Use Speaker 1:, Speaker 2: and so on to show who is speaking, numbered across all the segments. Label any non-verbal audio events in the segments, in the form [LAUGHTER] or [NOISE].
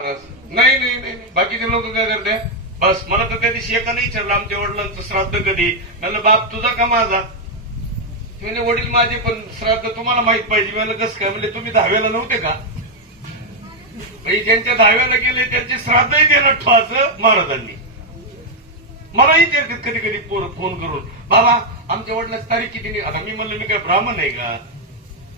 Speaker 1: नाही नाही नाही. बाकीचे लोक काय करते? बस. मला तर त्या दिवशी एका नाही विचारलं आमच्या वडिलांचं श्राद्ध कधी? म्हणलं बाप तुझा का माझा? म्हणजे वडील माझे पण श्राद्ध तुम्हाला माहीत पाहिजे. म्हणलं कसं काय? म्हणजे तुम्ही दहाव्याला नव्हते का? म्हणजे ज्यांच्या दहाव्याला गेले त्यांचे श्राद्धही देणार ठेवायचं महाराजांनी. मलाही विचारतात कधी कधी पोर फोन करून. बाबा आमच्या वडिलांची तारीख किती? नाही आता मी म्हणलं मी काय ब्राह्मण आहे का?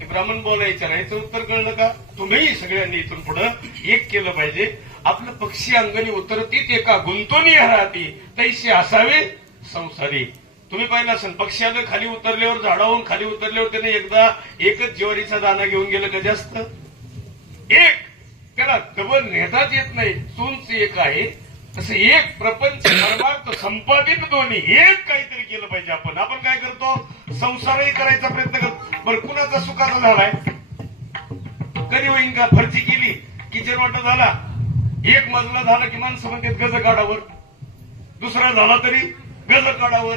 Speaker 1: ते ब्राह्मण बोलायचं नाही तर उत्तर कळलं का? तुम्ही सगळ्यांनी इथून पुढं एक केलं पाहिजे. आपलं पक्षी अंगणी उतरतीत एका गुंतवणी राहती. तैसे असावे संसारी. तुम्ही पाहिलं असेल पक्ष्यानं खाली उतरल्यावर झाडावरून खाली उतरल्यावर त्याने एकदा एकच ज्वारीचा दाना घेऊन गेलं का जास्त? एक. त्याला डबल नेताच येत नाही. चूंच एक आहे. तसं एक प्रपंच परमार्थ संपादित दोन्ही. एक काहीतरी केलं पाहिजे आपण. आपण काय करतो? संसारही करायचा प्रयत्न करत. बरं कुणाचा सुखाचा झालाय? कधी होईन का? फरची केली किचन वाटत झाला? एक मजला झाला की माणसं म्हणतात गज काढावर. दुसरा झाला तरी गज काढावर.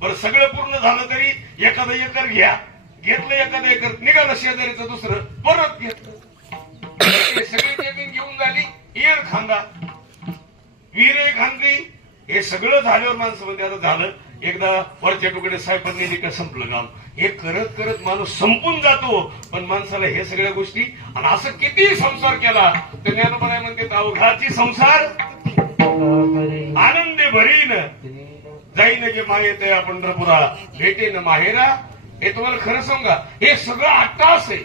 Speaker 1: बरं सगळं पूर्ण झालं तरी एखादं एकर घ्या. घेतलं एखादं एकर निघालं शेजारीचं दुसरं परत घेतलं सगळी जमीन घेऊन झाली येर खांदा. विहीर खांदी हे सगळं झाल्यावर माणसं म्हणते आता झालं. एकदा वरच्या तुकडे साहेबांनी दिली संपलं काम हे करत करत माणूस संपून जातो. पण माणसाला हे सगळ्या गोष्टी आणि असं किती संसार केला? तर ज्ञानोबराय म्हणते अवघाची संसार आनंदे भरीन. जाईन जे मायेत आहे पंढरपुरा भेटेन माहेरा. हे तुम्हाला खरं सांगा हे सगळं आटास आहे.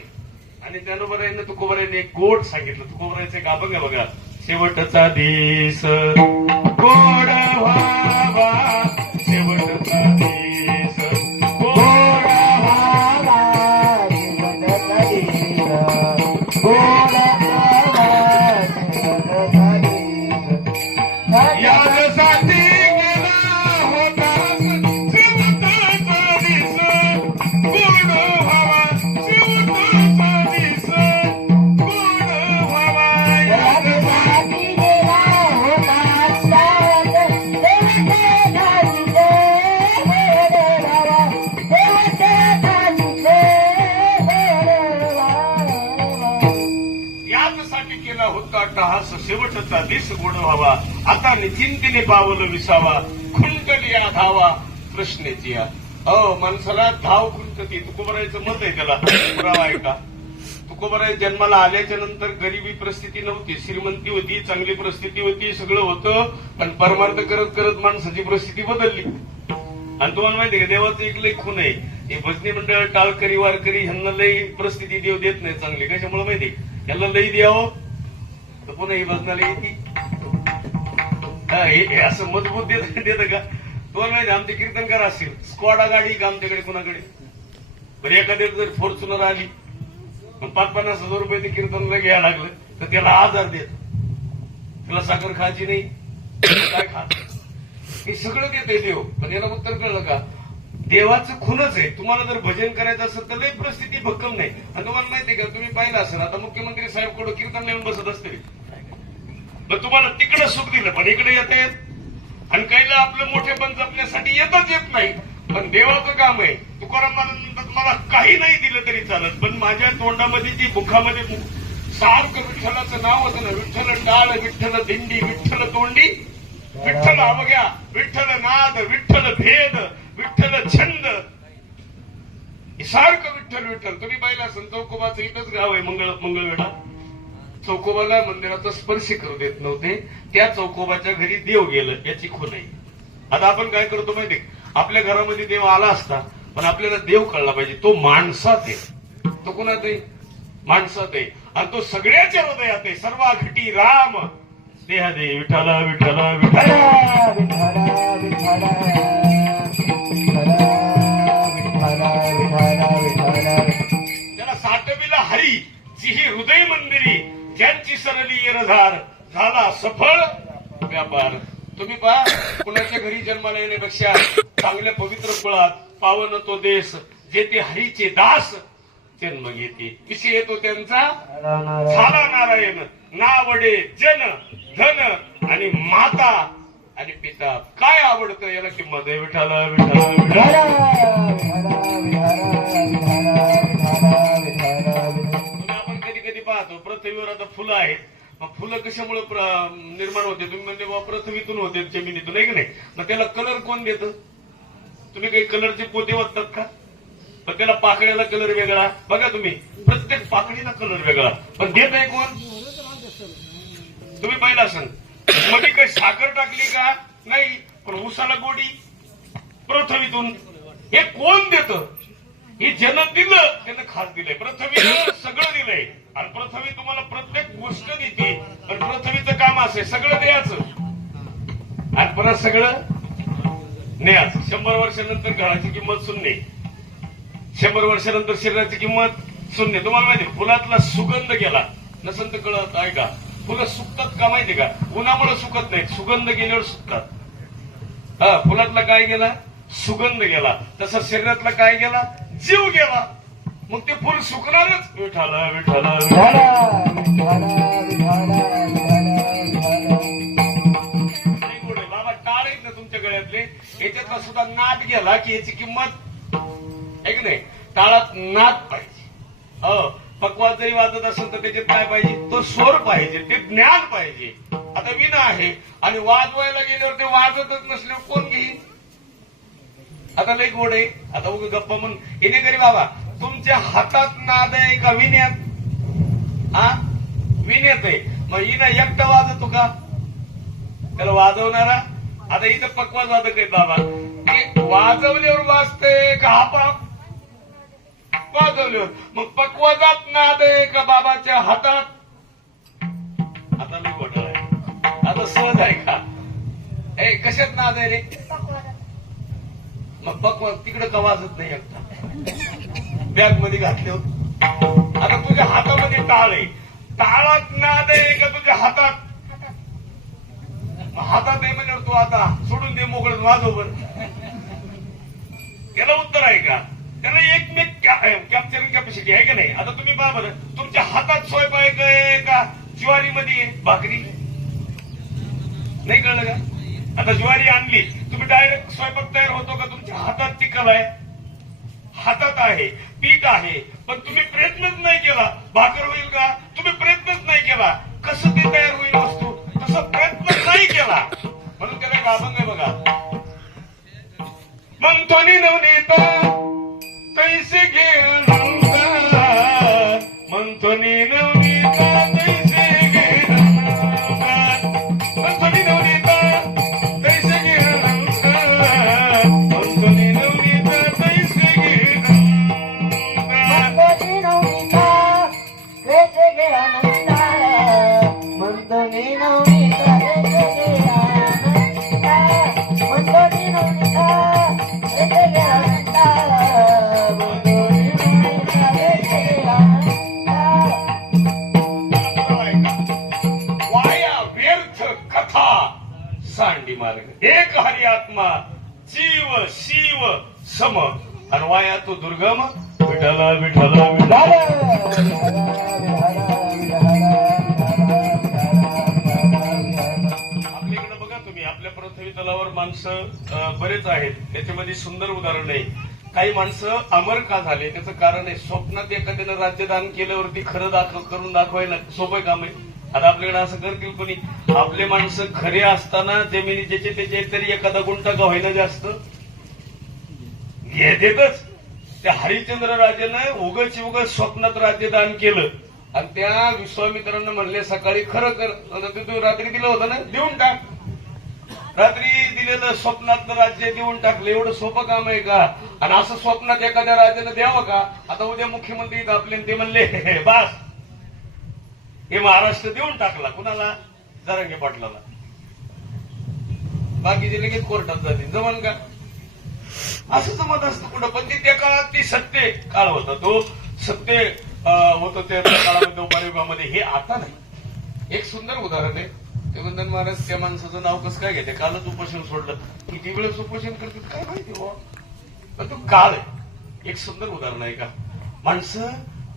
Speaker 1: आणि ज्ञानोबरायनं तुकोबरायने एक गोड सांगितलं. तुकोबरायचं एक अभंग बघा. शेवटचा दिस गोड व्हावा. शेवटचा दिस गुण व्हावा. आता निचिंतीने पावलं विसावा. खुंटलिया धावा. कृष्णेची अ माणसाला धाव खुंटती. तुकोबरायचं मत आहे त्याला. पुरावा आहे का? तुकोबराय जन्माला आल्याच्यानंतर गरिबी परिस्थिती नव्हती. श्रीमंती होती चांगली परिस्थिती होती सगळं होतं. पण परमार्थ करत करत माणसाची परिस्थिती बदलली. आणि तुम्हाला माहिती का देवाचं एक लई खून आहे. हे भजनी मंडळ टाळकरी वारकरी ह्यांना लई परिस्थिती देव देत नाही चांगली. कशामुळे माहिती यांना लई द्यावं? तर पुन्हा ही भजनाला येते हे असं मजबूत देत देतं का? दोन महिने आमचे कीर्तनकार असतील. स्क्वॉडा गाडी का आमच्याकडे कुणाकडे? बरं एखाद्या जर फॉर्च्युनर आली मग पाच पन्नास हजार रुपये ते कीर्तनला घ्यायला लागलं तर त्याला आजार देत. त्याला साखर खायची नाही काय खात हे सगळं देते देव. पण याला उत्तर कळलं का? देवाचं खूनच आहे. तुम्हाला जर भजन करायचं असेल तर लई परिस्थिती भक्कम नाही. आणि तुम्हाला माहितीये का तुम्ही पाहिलं असेल आता मुख्यमंत्री साहेबकडे कीर्तन नेऊन बसत असते मग तुम्हाला तिकडं सुख दिलं पण इकडे येत आणि काहीला आपलं मोठेपण जपण्यासाठी येतच येत नाही. पण देवाचं काम आहे. तुकाराम महाराजांनी मला काही नाही दिलं तरी चालत पण माझ्या तोंडामध्ये जी मुखामध्ये सारखं विठ्ठलाचं नाव होतं ना विठ्ठल डाळ विठ्ठल दिंडी विठ्ठल तोंडी विठ्ठल अवघ्या विठ्ठल नाद विठ्ठल भेद विठ्ठल छंद. सारखं विठ्ठल विठ्ठल. तुम्ही पाहिला असेल चौकोबाचं इथंच गाव आहे मंगळ मंगळवेढा. चौकोबाला मंदिराचा स्पर्श करू देत नव्हते. त्या चौकोबाच्या घरी देव गेलं याची खून आहे. आता आपण काय करतो माहिती आपल्या घरामध्ये देव आला असता पण आपल्याला देव कळला पाहिजे. तो माणसात आहे. तो कोणात आहे? माणसात आहे. आणि तो सगळ्याच्या हृदयात आहे. सर्वा घटी राम. देहा दे विठाला विठाला विठाला त्याला साठविला हरी ही हृदय मंदिरी ज्यांची सरली येरधार झाला सफळ. व्यापार. तुम्ही पहा कुणाच्या घरी जन्माला येण्यापेक्षा चांगल्या पवित्र कुळात पावन तो देश जे ते हरीचे दास जन्म घेते. विषय येतो त्यांचा. झाला नारायण. नावडे जन धन आणि माता आणि पिता. काय आवडतं याला किंमत आहे? विठाला विठाला विठाला पाहतो पृथ्वीवर आता फुलं आहेत. मग फुलं कशामुळे निर्माण होते? तुम्ही म्हणजे बुवा पृथ्वीतून होते जमिनीतून नाही की नाही? मग त्याला कलर कोण देत? तुम्ही काही कलरचे पोते वाचतात का? पण त्याला पाकळ्याला कलर वेगळा. बघा तुम्ही प्रत्येक पाकळीला कलर वेगळा. पण देत आहे कोण? तुम्ही पाहिलं सांग. मध्ये काही साखर टाकली का? नाही. पण उसाला गोडी. पृथ्वीतून. हे कोण देत? हे ज्यानं दिलं त्यानं खास दिलंय. पृथ्वीनं सगळं दिलंय. आणि पृथ्वी तुम्हाला प्रत्येक गोष्ट देते पण पृथ्वीचं काम असे सगळं द्यायचं. आणि परत सगळं न्यायचं. शंभर वर्षानंतर घराची किंमत शून्य शंभर वर्षानंतर शरीराची किंमत शून्य तुम्हाला माहिती फुलातला सुगंध गेला. नसेल तर कळत आहे का फुलं सुकतात का माहिती का? उन्हामुळे सुकत नाही सुगंध गेल्यावर सुकतात. हा फुलातला काय गेला? सुगंध गेला. तसा शरीरातला काय गेला? जीव गेला. मग ते फुल सुकणारच. विठाला विठाला. बाबा टाळ आहेत ना तुमच्या गळ्यातले. याच्यातला सुद्धा नाद गेला की याची किंमत आहे की नाही? टाळात नाद पाहिजे. हो पक्वात जरी वाजत असेल तर त्याच्यात काय पाहिजे? तो स्वर पाहिजे ते ज्ञान पाहिजे. आता विना आहे. आणि वाजवायला गेल्यावर ते वाजतच नसल्यावर कोण घेईल आता लई गोड आहे. आता उग गप्पा म्हणून. येणे करी बाबा. तुमच्या हातात नाद आहे का विण्यात हा विण्यात आहे. मग हिनं एकटा वाजतो का? त्याला वाजवणारा? आता इथं पक्वाज वादक आहेत बाबा. वाजवल्यावर वाजते का हापाप वाजवल्यावर. मग पक्वाजात नाद आहे का बाबाच्या हातात? आता मी घोटाळा आहे. आता सहज आहे का? ए कशात नाद आहे रे? मग पक्वा तिकडे का वाजत नाही एकटा? बॅगमध्ये घातले होते. आता तुझ्या हातामध्ये टाळ आहे. टाळात नाद आहे का तुझ्या हातात. हातात आहे म्हणजे तू आता. सोडून दे मोकळ वाजव त्याला उत्तर आहे का? त्याला एकमेक कॅप्चरिंग कॅपॅसिटी आहे का नाही? आता तुम्ही पहा बरं. तुमच्या हातात स्वयंपाक आहे का? ज्वारी मध्ये भाकरी. नाही कळलं का? आता ज्वारी आणली. तुम्ही डायरेक्ट स्वयंपाक तयार होतो का? तुमच्या हातात ती कला आहे. हातात आहे पीठ आहे पण तुम्ही प्रयत्नच नाही केला. भाकर होईल का? तुम्ही प्रयत्नच नाही केला. कसं ते तयार होईल वस्तू? तसं प्रयत्न नाही केला. म्हणून त्याला एक नाही बघा. म्हणतो नवनीता कैसे घे सम. आणि तो दुर्गम. विठला विठला विठला आपल्याकडे बघा तुम्ही आपल्या पृथ्वी तलावर माणसं बरेच आहेत. त्याच्यामध्ये सुंदर उदाहरण आहे. काही माणसं अमर का झाले? त्याचं कारण आहे स्वप्नात एखाद्यानं राज्यदान केल्यावरती खरं दाखव करून दाखवायला सोपं काम आहे. आता आपल्याकडे असं करतील कोणी. आपले माणसं खरे असताना जमिनी ज्याचे त्याचे तरी एखादा गुंठा का होईना जास्त. घेतेतच त्या हरिश्चंद्र राजेनं उगच उगच स्वप्नात राज्यदान केलं. आणि त्या विश्वामित्रांना म्हणले सकाळी खरं कर. तू रात्री दिलं होतं ना? देऊन टाक. रात्री दिलेलं स्वप्नात राज्य देऊन टाकलं. एवढं सोपं काम आहे का? आणि असं स्वप्नात एखाद्या राजानं द्यावं का? आता उद्या मुख्यमंत्री दापले आपले ते म्हणले बास. हे महाराष्ट्र देऊन टाकला. कुणाला? जरांगे पाटलाला. बाकीचे लगेच कोर्टात जातील. जमन का? असं जमत असतं कुठं. पण ते त्या काळात ती सत्य काळ होता. तो सत्य होत होतं त्या काळामध्ये उपायुगामध्ये हे आता नाही. एक सुंदर उदाहरण आहे. देवंदन महाराज त्या माणसाचं नाव कसं काय घेते? कालच उपोषण सोडलं. किती वेळेस उपोषण करतात? काय माहिती बुवा. पण तो काळ आहे. एक सुंदर उदाहरण आहे का? माणसं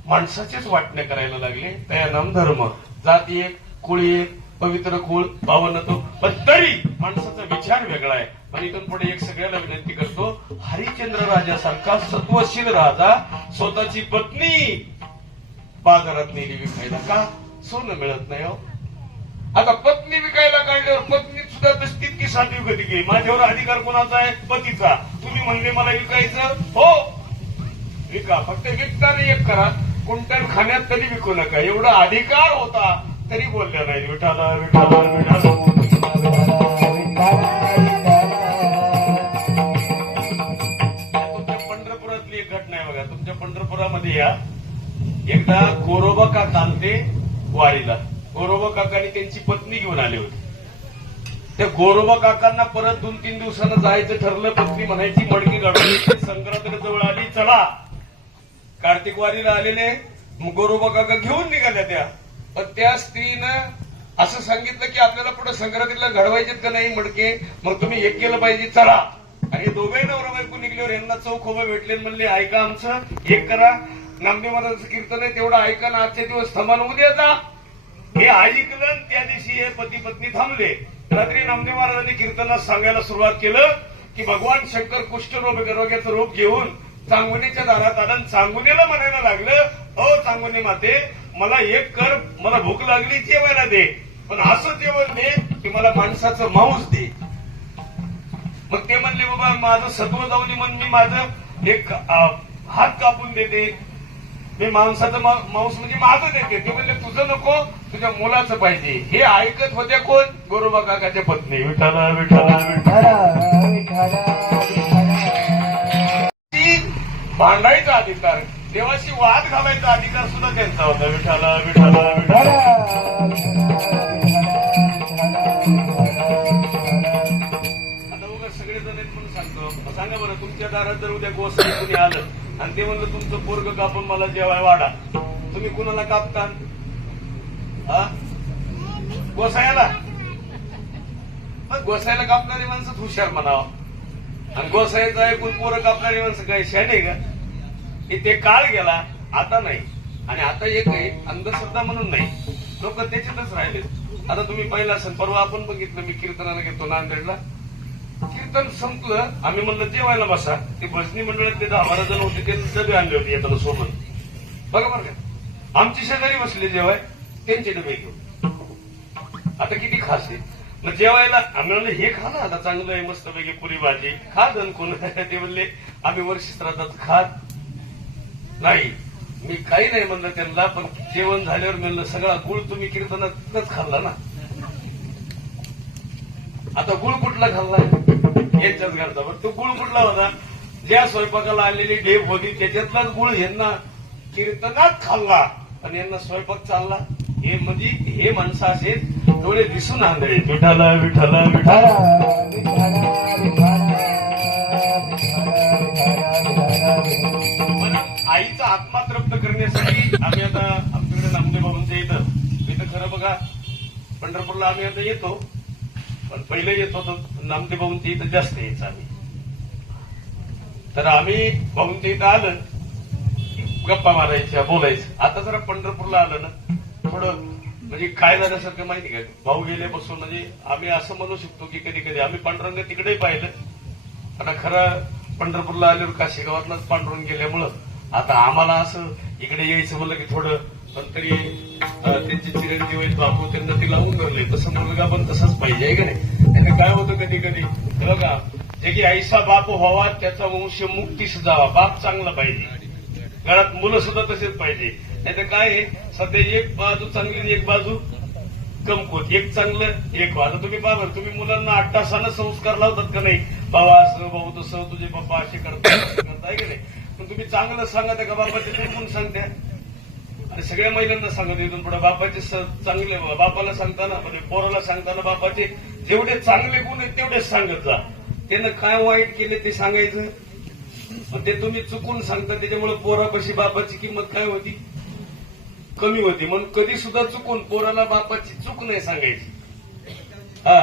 Speaker 1: माणसाचेच वाटणे करायला लागले. त्या नाम धर्म. जाती एक कुळी एक पवित्र कुळ पावन तो. पण तरी माणसाचा विचार वेगळा आहे. पण इथून पुढे एक सगळ्याला विनंती करतो हरिचंद्र राजासारखा सत्वशील राजा स्वतःची पत्नी बाजारात नेली विकायला का? सोनं मिळत नाही हो. आता पत्नी विकायला काढल्यावर पत्नी सुद्धा तशी तितकी साधी कधी घे. माझ्यावर अधिकार कोणाचा आहे? पतीचा. तुम्ही म्हणले मला विकायचं? हो. विका. फक्त विकताना एक करा. कुंटल खाण्यात तरी विकू नका. एवढा अधिकार होता तरी बोलल्या नाही. विठाला विठाला विठाला. पंढरपुरामध्ये या. एकदा गोरोबा काका ते वारीला. गोरोबा काकाने त्यांची पत्नी घेऊन आले होते. त्या गोरोबा काकांना परत दोन तीन दिवसानं जायचं ठरलं पत्नी म्हणायची मडकी काढून संक्रांत जवळ आली चला. कार्तिक वारीला आलेले. गोरोबा काका घेऊन निघाल्या त्या. पण त्या स्त्रीनं असं सांगितलं की आपल्याला पुढे संक्रांतीला घडवायचेत का नाही मडके? मग तुम्ही एक केलं पाहिजे चला. आणि दोघे नवरा बायको निघल्यावर यांना चौक उभं भेटले म्हणले ऐका आमचं एक करा. नामदेव महाराजांचं कीर्तन आहे तेवढं ऐका ना आजचे दिवस थमान उद्या जा. हे ऐकलं त्या दिवशी हे पती पत्नी थांबले. रात्री नामदेव महाराजांनी कीर्तनात सांगायला सुरुवात केलं की भगवान शंकर कुष्ठरोग रोग्याचं रूप घेऊन चांगुनीच्या दारात आलं आणि चांगुनीला म्हणायला लागलं अ चांगुनी माते मला एक कर मला भूक लागली जेवायला दे. पण असं जेवण दे की मला माणसाचं मांस दे. मग ते म्हणले बाबा माझं सत्व जाऊन म्हणून मी माझं एक हात कापून देते. मी मांसाचं मा- मांस म्हणजे माझं देते. ते म्हणले तुझं नको तुझ्या मुलाचं पाहिजे. हे ऐकत होत्या कोण? गोरोबा काकाच्या पत्नी. विठाला विठाला विठाला भांडायचा अधिकार देवाशी वाद घालायचा अधिकार सुद्धा त्यांचा होता. विठाला विठाला विठाला बरं जर उद्या गोसाई कुणी आलं? आणि ते म्हणलं तुमचं पोरग कापून मला जेवाय वाढा. तुम्ही कुणाला कापता हा? गोसायाला? गोसायला कापणारी माणसं हुशार म्हणावं. आणि गोसाईचं ऐकून पोरं कापणारी माणसं काय शाने का? ते काळ गेला आता नाही. आणि आता एक आहे अंधश्रद्धा म्हणून नाही. लोक त्याच्यातच राहिले आता तुम्ही पाहिलं असेल परवा आपण बघितलं मी कीर्तनाला घेतो नांदेडला. कीर्तन संपलं आम्ही म्हणलं जेवायला बसा. ते भजनी मंडळात ते दहा बारा जण होते ते डबे आणले होते येताना सोबत. बघा बरं का. आमची शेजारी बसले जेवाय त्यांचे डबे घेऊन. आता किती खास आहे. मग जेवायला आम्ही म्हणलं हे खा ना आता चांगलं आहे मस्त पैकी पुरी भाजी. खा जण कोण? [LAUGHS] ते म्हणले आम्ही वर्षीच राहतात खात नाही. मी काही नाही म्हणलं त्यांना पण जेवण झाल्यावर म्हणलं सगळा गुळ तुम्ही कीर्तनातच खाल्ला ना. आता गुळ कुठला खाल्लाय? यांच्याच घरचा. पण तो गुळ कुठला होता? ज्या स्वयंपाकाला आलेली ढेप होती त्याच्यातलाच गुळ यांना कीर्तनात खाल्ला. आणि यांना स्वयंपाक चालला. हे म्हणजे हे माणसं असे डोळे दिसून आंधळे विठाला विठाला विठाला आईचा आत्मा तृप्त करण्यासाठी आम्ही आता आमच्याकडे नामदेव बाबांच्या इथं. इथं खरं बघा पंढरपूरला आम्ही आता येतो. पण पहिले येत होतो नामदेव बाबांच्या इथं जास्त यायचं आम्ही. तर आम्ही बाबांच्या इथं आलं गप्पा मारायच्या बोलायचं. आता जरा पंढरपूरला आलं ना थोडं म्हणजे काय झाल्यासारखं माहिती का? भाऊ गेल्यापासून म्हणजे आम्ही असं म्हणू शकतो की कधी कधी आम्ही पांडुरंग तिकडेही पाहिलं. आता खरं पंढरपूरला आल्यावर काशी गावातलाच पांडुरंग गेल्यामुळं आता आम्हाला असं इकडे यायचं म्हणलं की थोडं पण तरी त्यांचे चिरंजीव बापू त्यांना ते लावून धरले तसं मुलगा पण तसंच पाहिजे आहे का नाही? त्याने काय होतं कधी कधी बघा जे की ऐसा बाप व्हावा त्याचा वंश मुक्तीस जावा बाप चांगला पाहिजे. घरात मुलं सुद्धा तसेच पाहिजे. नाही तर काय आहे, सध्या एक बाजू चांगली आणि एक बाजू कमकुत एक चांगलं एक वाद. आता तुम्ही बाबा तुम्ही मुलांना आठ तासानं संस्कार लावतात का नाही? बाबा असं भाऊ तसं तुझे पप्पा असे करतात करताय की नाही? पण तुम्ही चांगलं सांगा का बाबा ते पण सांगत्या? आणि सगळ्या महिलांना सांगत इथून पुढे बापाचे चांगले बापाला सांगताना म्हणजे पोराला सांगताना बापाचे जेवढे चांगले गुण आहेत तेवढेच सांगत जा. त्यानं काय वाईट केले ते सांगायचं. पण ते तुम्ही चुकून सांगता त्याच्यामुळे पोरापाशी बापाची किंमत काय होती? कमी होती. म्हणून कधी सुद्धा चुकून पोराला बापाची चूक नाही सांगायची. हा.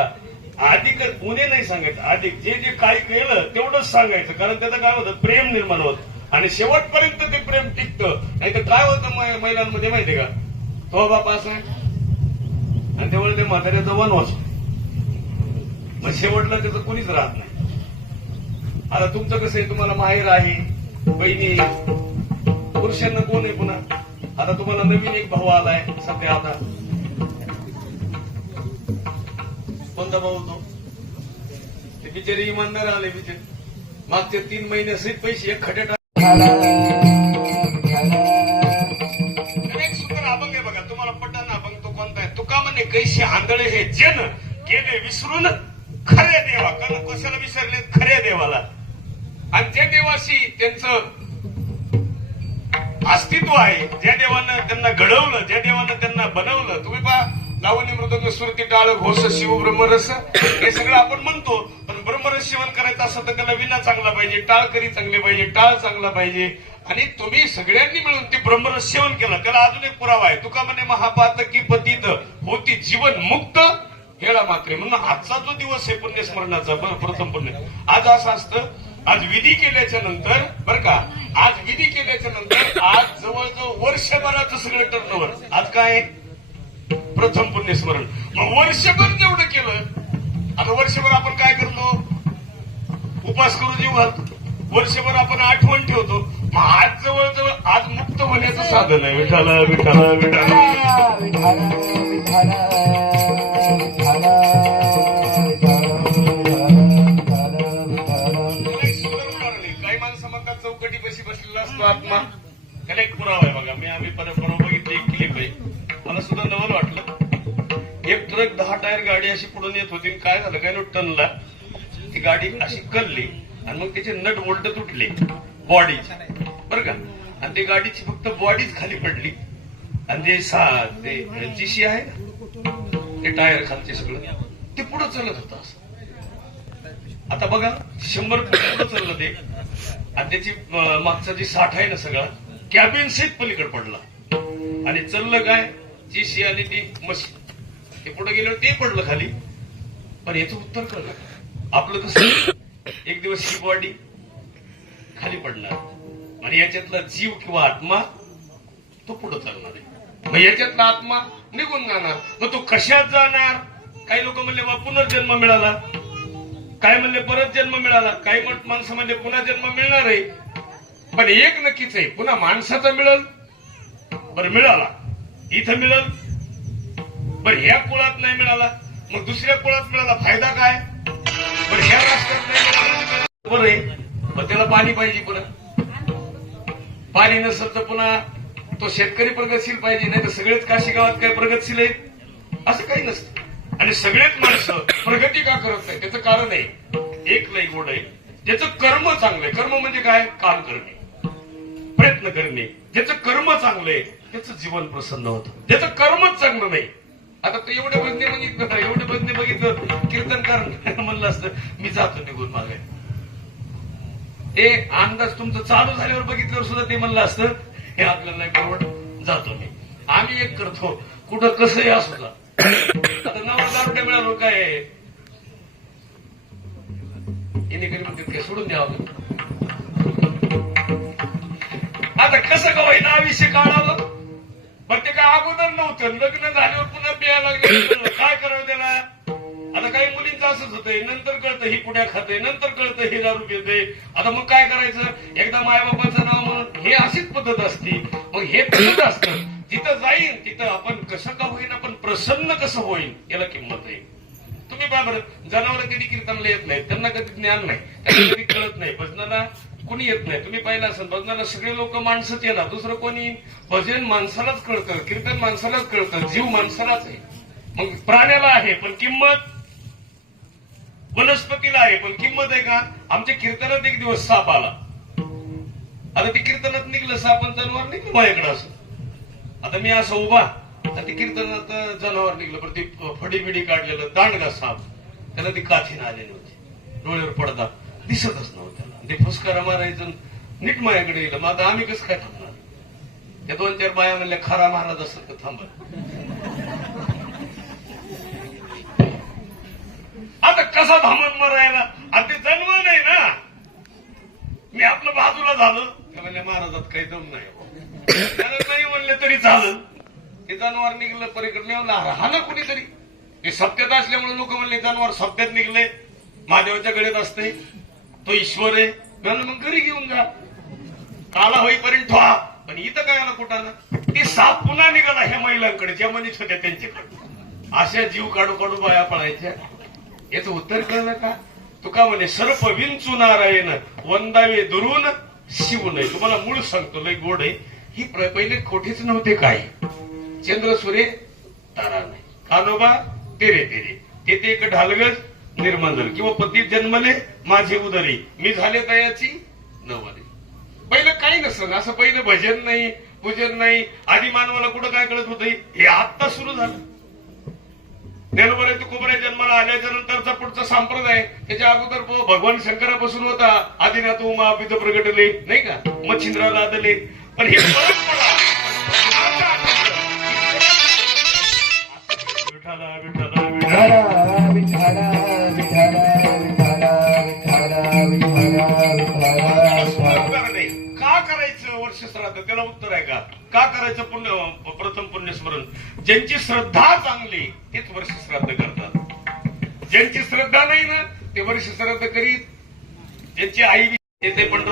Speaker 1: अधिक गुन्हे नाही सांगायचं. अधिक जे जे काय केलं तेवढंच सांगायचं. कारण त्याचं काय होतं? प्रेम निर्माण होतं. आणि शेवटपर्यंत ते प्रेम टिकतं. नाही तर काय होतं महिलांमध्ये माहितीये का? तो बाप असा आणि त्यामुळे ते म्हाताऱ्याचा वनवास मग शेवटला त्याचं कोणीच राहत नाही. आता तुमचं कसं आहे? तुम्हाला माहेर आहे बहिणी पुरुषांना कोण आहे पुन्हा? आता तुम्हाला नवीन एक भाऊ आलाय सध्या आता. कोणता भाऊ होतो ते बिचारे इमानदार आले बिचारे. मागचे तीन महिने सहित पैसे एक खड्यात एक सुंदर अभंग आहे बघा. तुम्हाला पटाना अभंग तो कोणता आहे? तुका म्हणे आंधळे हे जन गेले विसरून? खरे देवा. कारण कशाला विसरले? खऱ्या देवाला. आणि त्या देवाशी त्यांचं अस्तित्व आहे ज्या देवानं त्यांना घडवलं ज्या देवानं त्यांना बनवलं तुम्ही पहा. लावणी मृदंग सुरती टाळ घोष शिव ब्रह्मरस हे सगळं आपण म्हणतो पण ब्रह्मरस सेवन करायचं असं तर त्याला विना चांगला पाहिजे टाळ करी चांगले पाहिजे टाळ चांगला पाहिजे. आणि तुम्ही सगळ्यांनी मिळून ते ब्रह्मरस सेवन केलं. त्याला अजून एक पुरावा आहे. तुका म्हणे महापातकी पतीत होती जीवन मुक्त हेळा मात्रे म्हणून आजचा जो दिवस आहे पुण्यस्मरणाचा बरं प्रथम पुण्य. आज असं असतं आज विधी केल्याच्यानंतर बरं का आज विधी केल्याच्यानंतर आज जवळजवळ वर्षभराचं सगळं टर्नओव्हर आज काय? आहे? प्रथम पुण्यस्मरण. मग वर्षभर जेवढं केलं आता वर्षभर आपण काय करतो? उपास करू जीव घालतो वर्षभर आपण आठवण ठेवतो. मग आज जवळजवळ आज मुक्त होण्याचं साधन आहे. विठाला विठाला विठाला काही माणसं चौकटी बसलेला असतो आत्मा. त्याला एक पुरावा आहे बघा. मी आम्ही परत परवा बघितली एक क्लिप आहे. मला सुद्धा नवल वाटलं. एक ट्रक दहा टायर गाडी अशी पुढून येत होती आणि काय झालं काय टनला. ती गाडी अशी कलली आणि मग त्याचे नट बोल्ट तुटले बॉडी बरं का? आणि ते गाडीची फक्त बॉडीच खाली पडली. आणि सा ते जीशी आहे ते टायर खालचे सगळं ते पुढं चालत होतं असं. आता बघा शंभर पुढे चाललं ते. आणि त्याची मागचा जी साठ आहे ना सगळा कॅबिन सीट पलीकडे पडला. आणि चाललं काय? जी आणि ती मशीन. ते कुठं गेलं ते पडलं खाली. पण याचं उत्तर कळलं. आपलं कसं एक दिवस ही बॉडी खाली पडणार आणि याच्यातला जीव किंवा आत्मा तो पुढे चालणार आहे. मग याच्यातला आत्मा निघून जाणार. मग तो कशात जाणार? काही लोक म्हणले बा पुनर्जन्म मिळाला. काय म्हणले परत जन्म मिळाला. काही म्हण- माणसं म्हणले पुन्हा जन्म मिळणार आहे. पण एक नक्कीच आहे. पुन्हा माणसाचा मिळल. बरं मिळाला. इथं मिळल. बरं ह्या कुळात नाही मिळाला मग दुसऱ्या कुळात मिळाला फायदा काय? बरं ह्या राष्ट्रात नाही मिळाला बरं आहे. मग त्याला पाणी पाहिजे पुन्हा. पाणी नसेल तर पुन्हा तो शेतकरी प्रगतशील पाहिजे नाही तर सगळेच काशी गावात काय प्रगतशील आहेत? असं काही नसतं. आणि सगळेच माणसं प्रगती का करत नाही त्याचं कारण आहे एक नाही गोड आहे. ज्याचं कर्म चांगलंय कर्म म्हणजे काय? काम करणे. प्रयत्न करणे. ज्याचं कर्म चांगलंय त्याचं जीवन प्रसन्न होतं. ज्याचं कर्मच चांगलं नाही आता तू एवढे भजने बघितलं एवढे भजने बघितलं कीर्तनकार [LAUGHS] म्हणलं असतं मी जातो निघून मागे. हे अंदाज तुमचं चालू झाल्यावर बघितल्यावर सुद्धा ते म्हणलं असतं हे आपल्याला नाही परवड जातो मी. आम्ही एक करतो. कुठं कसंही असू जा [COUGHS] आता हजार रुपये मिळालो काय? येणे कधी म्हणतात काय सोडून द्यावं आता कसं का होईना आयुष्य काढावं? पण ते काय अगोदर नव्हतं. लग्न झाल्यावर पुन्हा बिया लागले काय करावं त्याला? आता काही मुलींचं असंच होतंय. नंतर कळतं ही पुण्या खाते नंतर कळतं हे दारू पिते आता मग काय करायचं? एकदा मायबापाचं नाव म्हणून हे अशीच पद्धत असते. मग हे पद्धत असतं. जिथं जाईन तिथं आपण कसं का होईन? आपण प्रसन्न कसं होईन? याला किंमत आहे. तुम्ही बाबर जनावर कधी कीर्तनला येत नाही त्यांना कधी ज्ञान नाही. त्यांना कधी कळत नाही. भजनाला कोणी येत नाही. तुम्ही पाहिलं असेल भजनाला सगळे लोक माणसंच येणार. दुसरं कोणी भजन माणसालाच कळतं कीर्तन माणसालाच कळतं जीव माणसालाच आहे. मग प्राण्याला आहे पण किंमत वनस्पतीला आहे पण किंमत आहे का? आमच्या कीर्तनात एक दिवस साप आला. आता ते कीर्तनात निघलं साप आणि जनावर निघलं माझ्याकडे असं. आता मी असं उभा आता ते कीर्तनात जनावर निघलं पण ते फडी बिडी काढलेलं दांडगा साप त्याला ती काठीन आलेली होती. डोळ्यावर पडदा. दिसतच नव्हतं त्याला ते फुसकारा मारायचं नीट माझ्याकडे येईल. मग आता आम्ही कसं काय थांबणार? त्या दोन चार बाया म्हणल्या खरा महाराज असत का थांबा. आता कसा थांबत मरायला? आता ते जन्म नाही ना. मी आपलं बाजूला झालं. ते म्हणले महाराजात काही दम नाही हो. त्याला नाही म्हणले तरी चालत ते जनावर निघलं परीकडे नेवला हा ना कुणीतरी. हे सत्यात असल्यामुळे लोक म्हणले जनावर सत्यात निघले. महादेवाच्या गळ्यात असते. तो ईश्वर आहे. मी मग घरी घेऊन जा. काला होईपर्यंत ठेवा. पण इथं काय आला कुठाला ते साप पुन्हा निघाला ह्या महिलांकडे ज्या मनीष होत्या त्यांच्याकडे. अशा जीव काढू काढू बाया पळायच्या. याचं उत्तर कळलं का? तुका म्हणे सर्प विंचू नारायण वंदावे दुरून शिव नये. तुम्हाला मूळ सांगतो लय गोड आहे. ही पहिले खोटीच नव्हते काय चंद्र सूर्य तारा नाही. कानोबा तेरे तेरे. तेथे एक ढालगज निर्माण झाले. किंवा पती जन्मले माझे उदरी. मी झाले तयाची नवरी. पहिलं काही नसतं असं पहिलं भजन नाही पूजन नाही. आधी मानवाला कुठं काय कळत होतं? हे आत्ता सुरू झालं. ज्ञानोबा तुकोबऱ्या जन्माला आल्याच्या नंतरचा पुढचा संप्रदाय. त्याच्या अगोदर भगवान शंकरापासून होता. आदिनाथ उमा पित प्रगटले नाही का? मच्छिंद्राला आदले पण हे परंपरा विठाला विठाला विठाला करायचं त्याला उत्तर आहे का? का करायचं पुण्य प्रथम पुण्यस्मरण? ज्यांची श्रद्धा चांगली तेच वर्ष श्राद्ध करतात. ज्यांची श्रद्धा नाही ना ते वर्ष श्राद्ध करीत. ज्यांची आई ते पण